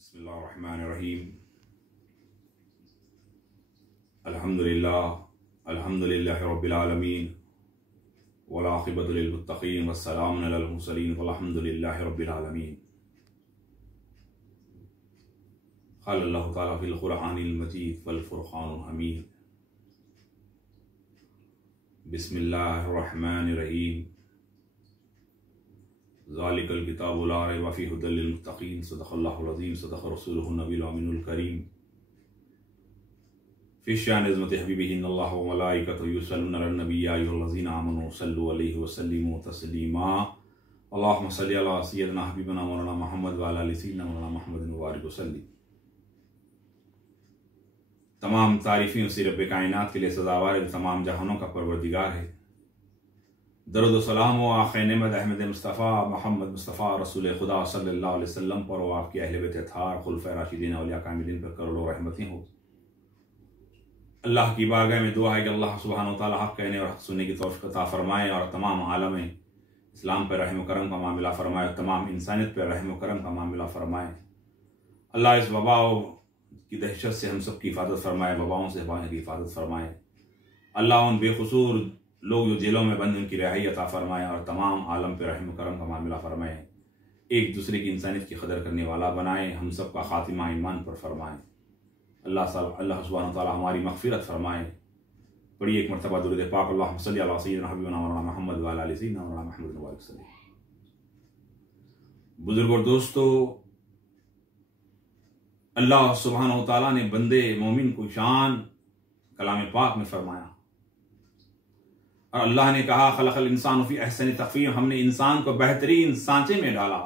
बिस्मिल्लाहिर्रहमानिर्रहीम। अल्हम्दुलिल्लाहि रब्बिल आलमीन वल आक़िबतु लिल मुत्तक़ीन वस्सलामु अलल मुरसलीन वल्हम्दुलिल्लाहि रब्बिल आलमीन। क़ाल अल्लाहु तआला फ़िल क़ुरआनिल मजीद वल फ़ुरक़ानिल हमीद। बिस्मिल्लाहिर्रहमानिर्रहीम। ज़ालिकल किताबु ला रैब फ़ीहि हुदल लिल मुत्तक़ीन। सदक़ल्लाहुल अज़ीम। सदक़ रसूलुहुन नबियुल अमीनुल करीम। फ़ी शान इज़्मति हबीबिही इन्नल्लाह व मलाइकतहु युसल्लूना अलन नबी या अय्युहल्लज़ीना आमनू सल्लु अलैहि व सल्लिमू तस्लीमा। अल्लाहुम्मा सल्लि अला सय्यिदिना हबीबिना मौलाना मुहम्मद व अला आलि सय्यिदिना मौलाना मुहम्मद व बारिक वसल्लिम। तमाम तारीफ़ें उसी रब्बे कायनात के लिए सज़ावार है जो तमाम जहानों का परवरदिगार है। दरूद व सलाम व आख़िर नेमत अहमद मुस्तफ़ा मोहम्मद मुस्तफ़ा रसूल खुदा सल्लल्लाहु अलैहि वसल्लम पर व आपके अहले बैत अत्हार खुलफ़ाए राशिदीन औलिया कामिलीन पर करोड़ों रहमतें हो। अल्लाह की बारगाह में दुआ है कि अल्लाह सुब्हानहू व तआला हक़ कहने और हक़ सुनने की तौफ़ीक़ अता फ़रमाए और तमाम आलम इस्लाम पर रहम व करम का मामला फ़रमाए और तमाम इंसानियत पर रहम व करम का मामला फ़रमाए। अल्लाह इस वबाओं की दहशत से हम सब की हिफाजत फ़रमाए, वबाओं से की हिफाजत फ़रमाए। अल्लाह उन बेकसूर लोग जो जेलों में बंद उनकी रिहाई अता फ़रमाए और तमाम आलम पर रहम व करम का मामला फ़रमाए। एक दूसरे की इंसानियत की कदर करने वाला बनाए, हम सब का ख़ातिमा ईमान पर फ़रमाए। अल्लाह सुब्हानहू व तआला हमारी मग़फ़िरत फ़रमाए। पढ़ी एक मरतबा दुरूद पाक अल्लाहुम्मा सल्लि अला सय्यिदिना हबीबिना मौलाना मुहम्मद व अला आलि सय्यिदिना मौलाना मुहम्मद व बारिक वसल्लम। बुजुर्ग और दोस्तों, अल्लाह सुब्हानहू व तआला ने बंदे मोमिन को शान कलाम पाक में फरमाया और अल्लाह ने कहा खलक़ल इंसान फ़ी अहसनि तक़वीम। हमने इंसान को बेहतरीन सांचे में डाला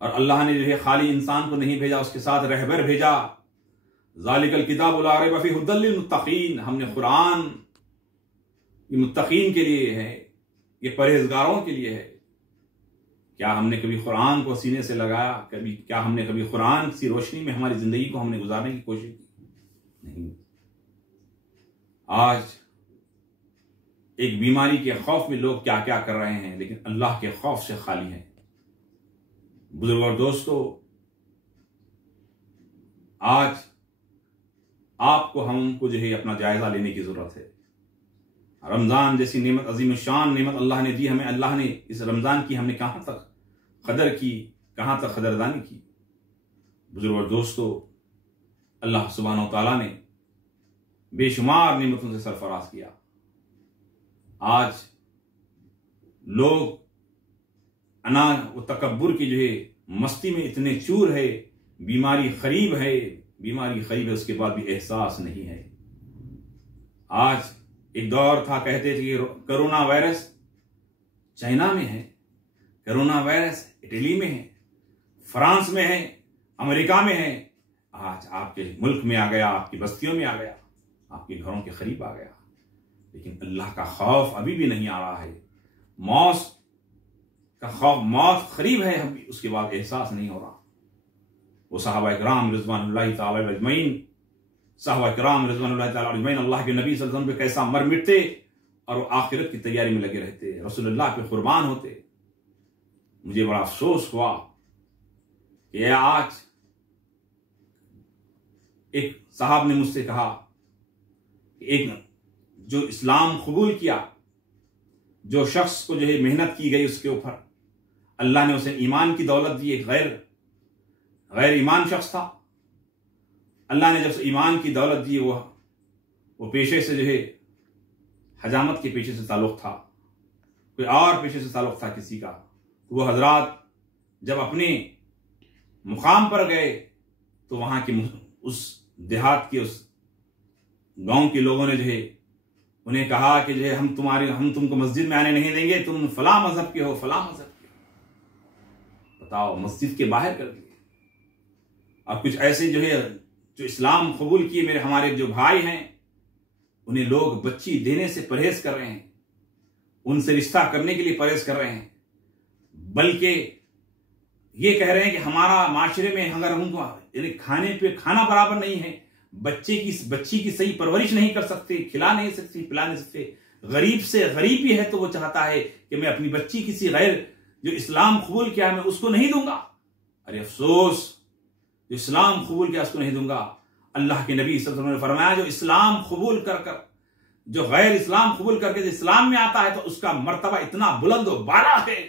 और अल्लाह ने जो है खाली इंसान को नहीं भेजा, उसके साथ रहबर भेजा। ज़ालिकल किताबु ला रैब फ़ीहि हुदल लिल मुत्तक़ीन। हमने कुरान ये मुत्तक़ीन के लिए है, ये परहेजगारों के लिए है। क्या हमने कभी कुरान को सीने से लगाया? क्या हमने कभी कुरान की रोशनी में हमारी जिंदगी को हमने गुजारने की कोशिश की? नहीं। आज एक बीमारी के खौफ में लोग क्या क्या कर रहे हैं, लेकिन अल्लाह के खौफ से खाली हैं। बुजुर्ग और दोस्तों, आज आपको हमको जो है अपना जायजा लेने की जरूरत है। रमजान जैसी नेमत, अजीम शान नेमत अल्लाह ने दी हमें। अल्लाह ने इस रमजान की हमने कहां तक कदर की, कहां तक कदरदानी की। बुजुर्ग और दोस्तों, अल्लाह सुब्हानहू व तआला ने बेशुमार नेमतों से सरफराज किया। आज लोग अना व तकब्बुर की जो है मस्ती में इतने चूर है, बीमारी करीब है, उसके बाद भी एहसास नहीं है। आज एक दौर था, कहते थे कि कोरोना वायरस चाइना में है, कोरोना वायरस इटली में है, फ्रांस में है, अमेरिका में है। आज आपके मुल्क में आ गया, आपकी बस्तियों में आ गया, आपके घरों के करीब आ गया। लेकिन अल्लाह का खौफ अभी भी नहीं आ रहा है। मौत का खौफ, मौत करीब है, अभी उसके बाद एहसास नहीं हो रहा। वो सहाबा इकराम रिज़वानुल्लाहि तआला अजमईन, अल्लाह के नबी सल्लल्लाहु अलैहि वसल्लम पे कैसा मर मिटते और वो आखिरत की तैयारी में लगे रहते, रसूलुल्लाह पे कुर्बान होते। मुझे बड़ा अफसोस हुआ कि आज एक साहब ने मुझसे कहा कि एक जो इस्लाम कबूल किया, जो शख्स को जो है मेहनत की गई उसके ऊपर, अल्लाह ने उसे ईमान की दौलत दी। एक गैर ईमान शख्स था, अल्लाह ने जब ईमान की दौलत दी, वो पेशे से जो है हजामत के पेशे से ताल्लुक था, कोई और पेशे से ताल्लुक था किसी का। तो वो हजरात जब अपने मुकाम पर गए तो वहां के उस देहात के, उस गांव के लोगों ने जो है उन्हें कहा कि जो है हम तुमको मस्जिद में आने नहीं देंगे, तुम फला मजहब के हो, फला मजहब के हो। बताओ, मस्जिद के बाहर कर दिए। और कुछ ऐसे जो है जो इस्लाम कबूल किए मेरे हमारे जो भाई हैं, उन्हें लोग बच्ची देने से परहेज कर रहे हैं, उनसे रिश्ता करने के लिए परहेज कर रहे हैं, बल्कि ये कह रहे हैं कि हमारा माशरे में अगर हमको खाने पे खाना बराबर नहीं है, बच्ची की सही परवरिश नहीं कर सकते, खिला नहीं सकते, पिला नहीं सकते, गरीब से गरीब ही है तो वो चाहता है कि मैं अपनी बच्ची किसी गैर जो इस्लाम कबूल किया है मैं उसको नहीं दूंगा। अरे अफसोस, जो इस्लाम कबूल किया उसको नहीं दूंगा। अल्लाह के नबी सल्लल्लाहु अलैहि वसल्लम ने फरमाया जो इस्लाम कबूल कर कर, जो गैर इस्लाम कबूल करके इस्लाम में आता है तो उसका मर्तबा इतना बुलंद और बाला है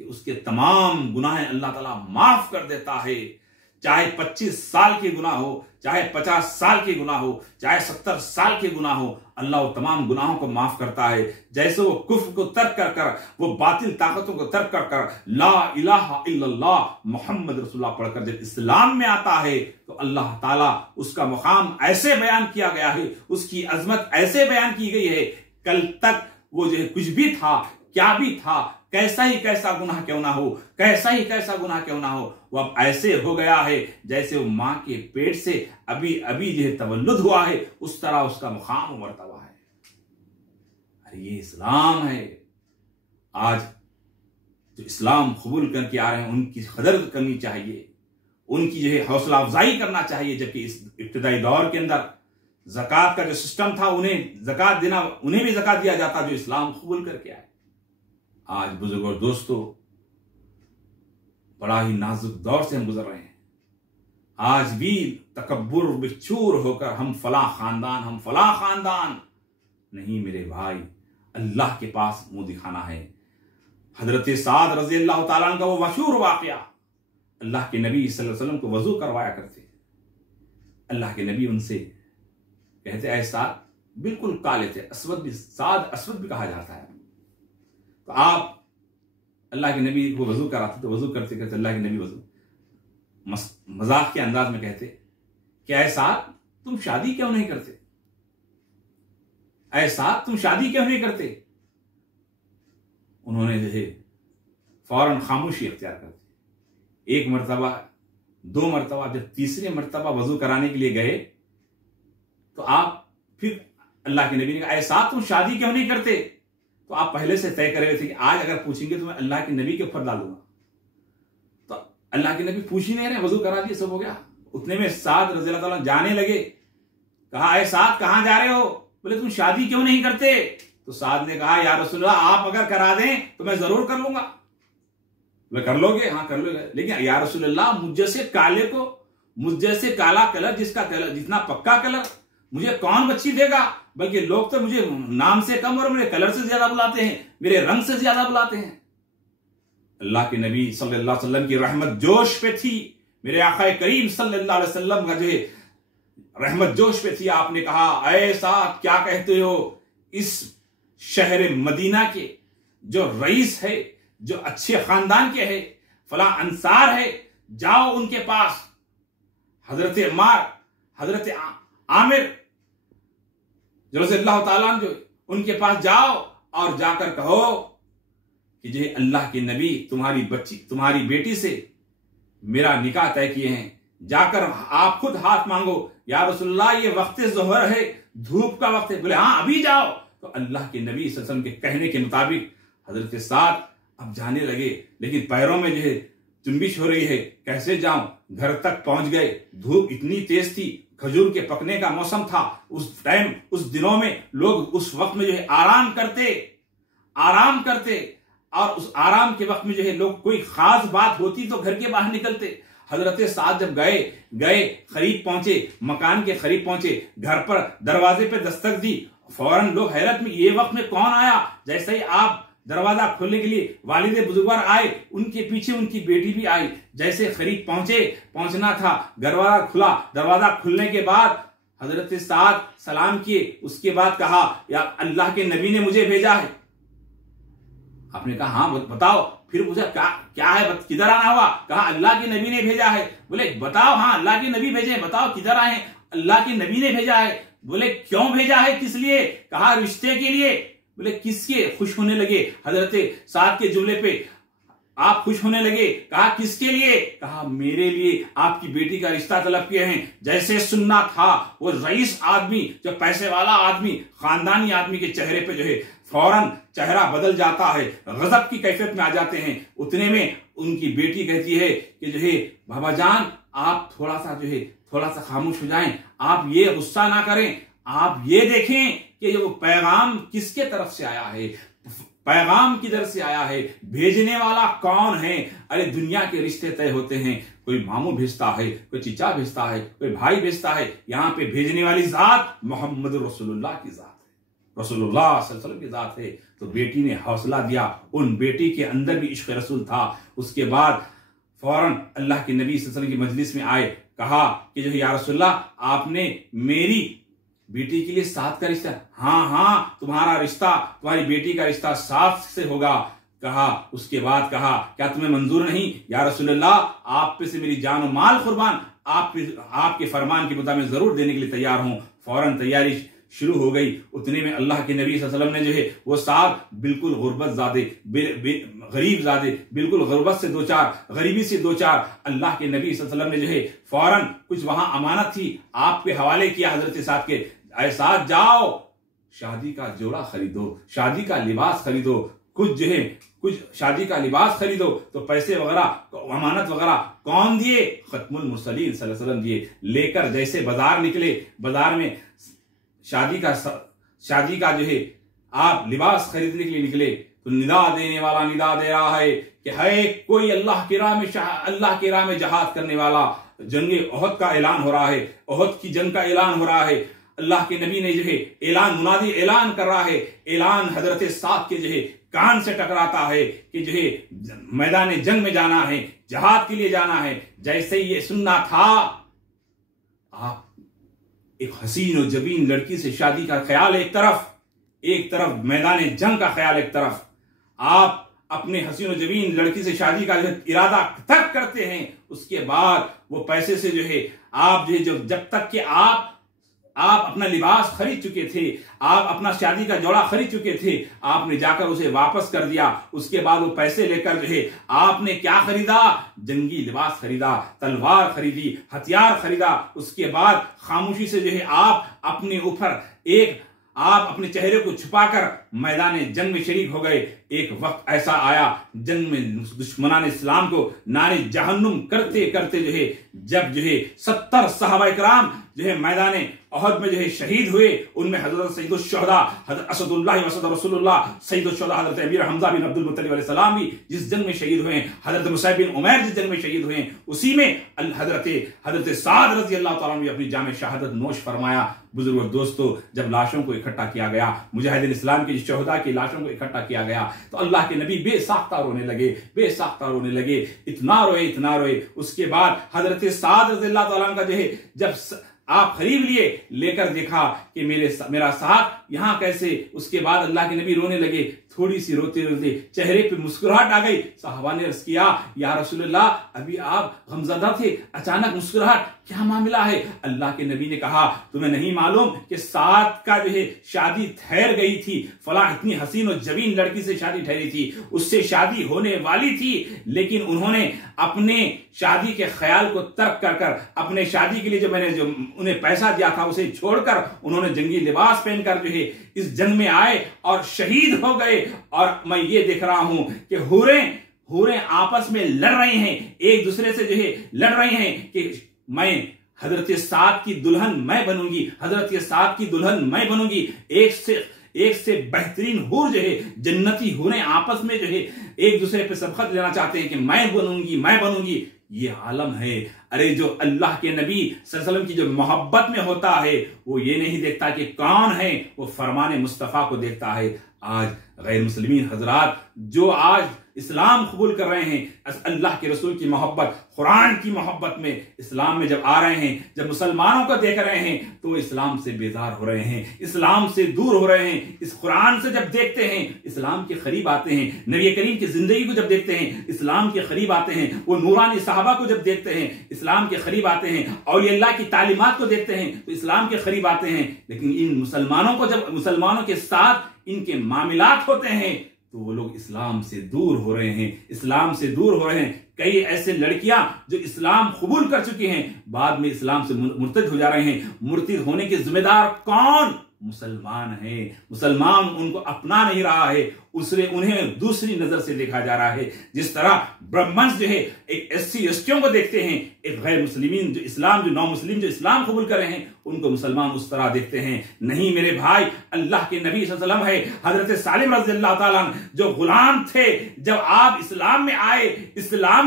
कि उसके तमाम गुनाहें अल्लाह ताला माफ कर देता है। चाहे 25 साल के गुनाह हो, चाहे 50 साल के गुनाह हो, चाहे 70 साल के गुनाह हो, अल्लाह वो तमाम गुनाहों को माफ करता है। जैसे वो कुफ्र को तर्क कर कर, वो बातिल ताकतों को तर्क कर कर ला इलाहा इल्लल्लाह मुहम्मद रसूलुल्लाह पढ़कर जब इस्लाम में आता है तो अल्लाह ताला उसका मुकाम ऐसे बयान किया गया है, उसकी अजमत ऐसे बयान की गई है, कल तक वो जो है कुछ भी था, क्या भी था, कैसा ही कैसा गुनाह क्यों ना हो, कैसा ही कैसा गुनाह क्यों ना हो, वो अब ऐसे हो गया है जैसे वो मां के पेट से अभी अभी जो है तवल्लुद हुआ है, उस तरह उसका मुकाम मर्तबा है। अरे ये इस्लाम है। आज जो इस्लाम कबूल करके आ रहे हैं उनकी कदर करनी चाहिए, उनकी जो है हौसला अफजाई करना चाहिए। जबकि इस इब्तिदाई दौर के अंदर ज़कात का जो सिस्टम था, उन्हें ज़कात देना, उन्हें भी ज़कात दिया जाता जो इस्लाम कबूल करके आए। आज बुजुर्ग और दोस्तों, बड़ा ही नाजुक दौर से हम गुजर रहे हैं। आज भी तकब्बुर बिचूर होकर हम फला खानदान नहीं मेरे भाई, अल्लाह के पास मुंह दिखाना है। हजरत साद रजी अल्लाह तआला अन्हु का वो मशहूर वाकया, अल्लाह के नबी सल्लल्लाहु अलैहि वसल्लम को वजू करवाया करते। अल्लाह के नबी उनसे कहते ऐ साद, बिल्कुल काले थे, साद अस्वद भी कहा जाता है। तो आप अल्लाह के नबी को वजू कराते तो वजू करते करते अल्लाह के नबी वजू मजाक के अंदाज में कहते कि ऐसा तुम शादी क्यों नहीं करते, ऐसा तुम शादी क्यों नहीं करते। उन्होंने जो है फौरन खामोशी अख्तियार कर दी। एक मरतबा, दो मरतबा, जब तीसरे मरतबा वजू कराने के लिए गए तो आप फिर अल्लाह के नबी ने कहा ऐसा तुम शादी क्यों नहीं करते। तो आप पहले से तय करे हुए थे कि आज अगर पूछेंगे तो मैं अल्लाह के नबी के ऊपर डालूंगा। तो अल्लाह के नबी पूछ ही नहीं रहे, वजू करा दिए, सब हो गया। उतने में साद रज़ी अल्लाह ताला जाने लगे। कहा ऐ साद कहां जा रहे हो। बोले तुम शादी क्यों नहीं करते। तो साद ने कहा या रसूलल्लाह आप अगर करा दें तो मैं जरूर कर लूंगा। बोले कर लोगे, हाँ कर लोगे, लेकिन या रसूलल्लाह मुझसे काले को, मुझसे काला कलर, जिसका कलर जितना पक्का कलर, मुझे कौन बच्ची देगा। बल्कि लोग तो मुझे नाम से कम और मेरे कलर से ज्यादा बुलाते हैं, मेरे रंग से ज्यादा बुलाते हैं। अल्लाह के नबी सल्लल्लाहु अलैहि वसल्लम की रहमत जोश पे थी, मेरे आका करीम सल्लल्लाहु अलैहि वसल्लम का जो है रहमत जोश पे थी। आपने कहा ऐसा क्या कहते हो, इस शहर मदीना के जो रईस है, जो अच्छे खानदान के है, फला अंसार है, जाओ उनके पास, हजरत अम्मार, हजरत आमिर रज़ियल्लाहु ताला अन्हु, उनके पास जाओ और जाकर कहो कि जो अल्लाह के नबी तुम्हारी बच्ची, तुम्हारी बेटी से मेरा निकाह तय किए हैं। जाकर आप खुद हाथ मांगो, या रसूलुल्लाह ये वक्त ज़ोहर है, धूप का वक्त है। बोले हाँ अभी जाओ। तो अल्लाह के नबी सल्लल्लाहु अलैहि वसल्लम के कहने के मुताबिक हजरत साद अब जाने लगे, लेकिन पैरों में जो है चुंबिश हो रही है, कैसे जाऊं। घर तक पहुंच गए, धूप इतनी तेज थी, खजूर के पकने का मौसम था। उस टाइम, उस दिनों में लोग उस वक्त में जो है आराम करते और उस आराम के वक्त में जो है लोग, कोई खास बात होती तो घर के बाहर निकलते। हजरत साद जब गए करीब पहुंचे, मकान के करीब पहुंचे, घर पर दरवाजे पे दस्तक दी, फौरन लोग हैरत में, ये वक्त में कौन आया। जैसे ही आप दरवाजा खोलने के लिए वालिद बुजुर्ग आए, उनके पीछे उनकी बेटी भी आई। जैसे करीब पहुंचना था, दरवाजा खुला। दरवाजा खुलने के बाद हजरत साद सलाम किए, उसके बाद कहा या अल्लाह के नबी ने मुझे भेजा है। आपने कहा हाँ बताओ। फिर पूछा क्या है, किधर आना हुआ। कहा अल्लाह के नबी ने भेजा है। बोले बताओ, हाँ अल्लाह के नबी भेजे, बताओ किधर आए। अल्लाह के नबी ने भेजा है। बोले क्यों भेजा है, किस लिए। कहा रिश्ते के लिए। बोले किसके। खुश होने लगे हजरत साद के जुमले पे, आप खुश होने लगे। कहा किसके लिए। कहा मेरे लिए, आपकी बेटी का रिश्ता तलब किए हैं। जैसे सुनना था, वो रईस आदमी, जो पैसे वाला आदमी, खानदानी आदमी के चेहरे पे जो है फौरन चेहरा बदल जाता है, गजब की कैफियत में आ जाते हैं। उतने में उनकी बेटी कहती है कि जो है बाबा जान आप थोड़ा सा खामोश हो जाएं, आप ये गुस्सा ना करें, आप ये देखें कि ये वो पैगाम किसके तरफ से आया है। पैगाम किधर से आया है, भेजने वाला कौन है। अरे दुनिया के रिश्ते तय होते हैं, कोई मामू भेजता है, कोई चीचा भेजता है, कोई भाई भेजता है। यहां पे भेजने वाली जात मोहम्मद रसूलुल्लाह की जात है, रसूलुल्लाह सल्लल्लाहु अलैहि वसल्लम की जात है। तो बेटी ने हौसला दिया, उन बेटी के अंदर भी इश्क रसूल था। उसके बाद फौरन अल्लाह के नबी सल्लल्लाहु अलैहि वसल्लम की मजलिस में आए, कहा कि जो या रसूलल्लाह आपने मेरी बेटी के लिए साथ का रिश्ता, हाँ तुम्हारा रिश्ता, तुम्हारी बेटी का रिश्ता साथ से होगा। कहा, उसके बाद कहा क्या तुम्हें मंजूर नहीं या रसूलल्लाह, आप पे से मेरी जान और माल कुर्बान, आपके फरमान के मुताबिक जरूर देने के लिए तैयार हूं। फौरन तैयारी शुरू हो गई। उतने में अल्लाह के नबी सल्लल्लाहु अलैहि वसल्लम ने जो है वो साथ बिल्कुल गुर्बत ज़ादे, गरीब ज़ादे, बिल्कुल गुर्बत से दो चार, गरीबी से दो चार, अल्लाह के नबी सल्लल्लाहु अलैहि वसल्लम ने जो है फौरन कुछ वहां अमानत थी आपके हवाले किया हजरत साद के, साथ जाओ शादी का जोड़ा खरीदो, शादी का लिबास खरीदो, कुछ जो है कुछ शादी का लिबास खरीदो। तो पैसे वगैरह अमानत वगैरह कौन दिए? खत्मुल मुरसलीन सल्लल्लाहु अलैहि वसल्लम दिए। लेकर जैसे बाजार निकले, बाजार में शादी का जो है आप लिबास खरीदने के लिए निकले, तो निदा देने वाला निदा दे रहा है कि है कोई अल्लाह की राह में जहाद करने वाला। जंगे ओहद का ऐलान हो रहा है, ओहद की जंग का ऐलान हो रहा है। अल्लाह के नबी ने जो है ऐलान, मुनादी ऐलान कर रहा है। ऐलान हजरत साद के जो है कान से टकराता है कि जो है मैदान जंग में जाना है, जहाद के लिए जाना है। जैसे ही ये सुनना था, आप एक हसीन और जबीन लड़की से शादी का ख्याल एक तरफ मैदान जंग का ख्याल एक तरफ, आप अपने हसीन और जबीन लड़की से शादी का इरादा तक करते हैं। उसके बाद वो पैसे से जो है आप जो जब तक कि आप अपना लिबास खरीद चुके थे, आप अपना शादी का जोड़ा खरीद चुके थे, आपने जाकर उसे वापस कर दिया। उसके बाद वो पैसे लेकर जो है आपने क्या खरीदा? जंगी लिबास खरीदा, तलवार खरीदी, हथियार खरीदा। उसके बाद खामोशी से जो है आप अपने चेहरे को छुपाकर मैदान जंग में शरीक हो गए। एक वक्त ऐसा आया जंग में दुश्मनान इस्लाम को नारे जहन्नुम करते करते जो है जब जो है 70 सहाबा इकराम जो है मैदान ओहद में जो है शहीद हुए, उनमें हजरत सईदुल शुहदा हजरत असदुल्लाह व असद रसूलुल्लाह सईदुल शुहदा हजरत अमीर हमजा बिन अब्दुल मुत्तलिब अलैहि सलाम भी जिस जंग में शहीद हुए, हजरत मुसैब बिन उमैर जिस जंग में शहीद हुए, उसी में हजरत साद रजी अल्लाह तआला ने अपनी जामे शहादत नोश फरमाया। बुजुर्ग दोस्तों, जब लाशों को इकट्ठा किया गया, मुजाहिदीन इस्लाम की शहदा की लाशों को इकट्ठा किया गया, तो अल्लाह के नबी बेसाख्ता रोने लगे, इतना रोए। उसके बाद हजरत साद रज़ी अल्लाह तआला का जो है जब आप खरीद लिए, लेकर देखा कि मेरा साथ यहां कैसे। उसके बाद अल्लाह के नबी रोने लगे, थोड़ी सी रोते रोते चेहरे पे मुस्कुराहट आ गई। साहबा ने अर्ज किया, या रसूलल्लाह अभी आप गमज़दा थे, अचानक मुस्कुराहट, क्या मामला है? अल्लाह के नबी ने कहा, तुम्हें नहीं मालूम कि साद का जो है शादी ठहर गई थी, फला इतनी हसीन और जबीन लड़की से शादी ठहरी थी, उससे शादी होने वाली थी, लेकिन उन्होंने अपने शादी के ख्याल को तर्क कर अपने शादी के लिए जो मैंने जो उन्हें पैसा दिया था उसे छोड़कर उन्होंने जंगी लिबास पहनकर जो है इस जंग में आए और शहीद हो गए। और मैं ये देख रहा हूं कि हूरें आपस में लड़ रही हैं, एक दूसरे से जो है लड़ रही हैं कि मैं हजरत साद की दुल्हन मैं बनूंगी, हजरत साद की दुल्हन मैं बनूंगी। एक से बेहतरीन हूर जो है जन्नती हूरें आपस में जो है एक दूसरे पे सबकत लेना चाहते हैं कि मैं बनूंगी। ये आलम है। अरे जो अल्लाह के नबी सल्लल्लाहु अलैहि वसल्लम की जो मोहब्बत में होता है, वो ये नहीं देखता कि कौन है, वो फरमान मुस्तफ़ा को देखता है। आज गैर मुस्लिमीन हजरात जो आज इस्लाम कबूल कर रहे हैं, अल्लाह के रसूल की मोहब्बत, कुरान की मोहब्बत में इस्लाम में जब आ रहे हैं, जब मुसलमानों को देख रहे हैं, तो वो इस्लाम से बेजार हो रहे हैं, इस्लाम से दूर हो रहे हैं। इस कुरान से जब देखते हैं, इस्लाम के करीब आते हैं। नबी करीम की जिंदगी को जब देखते हैं, इस्लाम के करीब आते हैं। वो नूरानी सहाबा को जब देखते हैं, इस्लाम के करीब आते हैं। और अल्लाह की तालीमात को देखते हैं तो इस्लाम के करीब आते हैं। लेकिन इन मुसलमानों को जब मुसलमानों के साथ इनके मामलात होते हैं, तो वो लोग इस्लाम से दूर हो रहे हैं। कई ऐसे लड़कियां जो इस्लाम कबूल कर चुकी हैं, बाद में इस्लाम से मुर्तद हो जा रहे हैं। मुर्तद होने के जिम्मेदार कौन? मुसलमान है। मुसलमान उनको अपना नहीं रहा है, उन्हें दूसरी नजर से देखा जा रहा है। जिस तरह ब्राह्मण जो है एक SC STों को देखते हैं, एक गैर मुस्लिमीन जो इस्लाम, जो नौ मुस्लिम जो इस्लाम कबूल कर रहे हैं, उनको मुसलमान उस तरह देखते हैं। नहीं मेरे भाई, अल्लाह के नबी सल्लल्लाहु अलैहि वसल्लम है, हजरत सालिम रज़ी अल्लाह ताला जो गुलाम थे, जब आप इस्लाम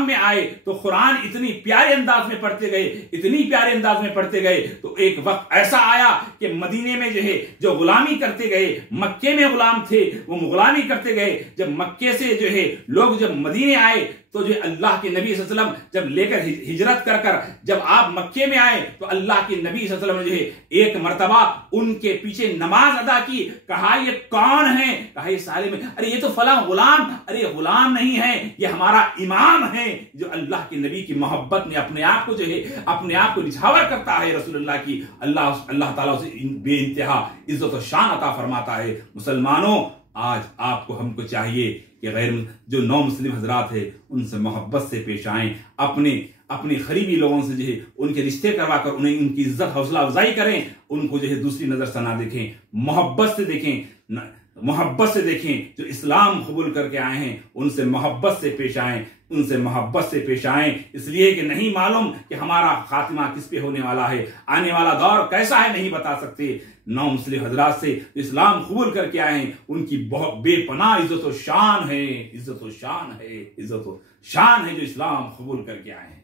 में आए तो कुरान इतनी प्यारे अंदाज में पढ़ते गए, इतनी प्यारे अंदाज में पढ़ते गए, तो एक वक्त ऐसा आया कि मदीने में जो है जो गुलामी करते गए, मक्के में गुलाम थे वो गुलामी करते गए। जब मक्के से जो है लोग जब मदीने आए तो जो अल्लाह के नबी सल्लल्लाहु अलैहि वसल्लम जब लेकर हिजरत कर जब आप मक्के में आए तो अल्लाह के नबी सल्लल्लाहु अलैहि वसल्लम ने जो है एक मर्तबा उनके पीछे नमाज अदा की। कहा ये कौन है? कहा ये सालिम है। अरे ये तो फला गुलाम। अरे गुलाम नहीं है, ये हमारा इमाम है, जो अल्लाह के नबी की मोहब्बत में अपने आप को जो है अपने आप को निछावर करता है रसूलुल्लाह की। अल्लाह ताला उसे बेइंतहा इज्जत और शान अता फरमाता है। मुसलमानों, आज आपको हमको चाहिए कि गैर जो नौ मुस्लिम हजरात है उनसे मोहब्बत से पेश आएं, अपने करीबी लोगों से जो है उनके रिश्ते करवाकर उन्हें उनकी इज्जत हौसला अफजाई करें, उनको जो है दूसरी नजर से ना देखें, मोहब्बत से देखें। जो इस्लाम कबूल करके आए हैं उनसे मोहब्बत से पेश आएं, इसलिए कि नहीं मालूम कि हमारा खात्मा किस पे होने वाला है, आने वाला दौर कैसा है नहीं बता सकते। नौ मुस्लिम हजरात से इस्लाम कबूल करके आए हैं उनकी बहुत बेपनाह इज्जत और शान है जो इस्लाम कबूल करके आए हैं।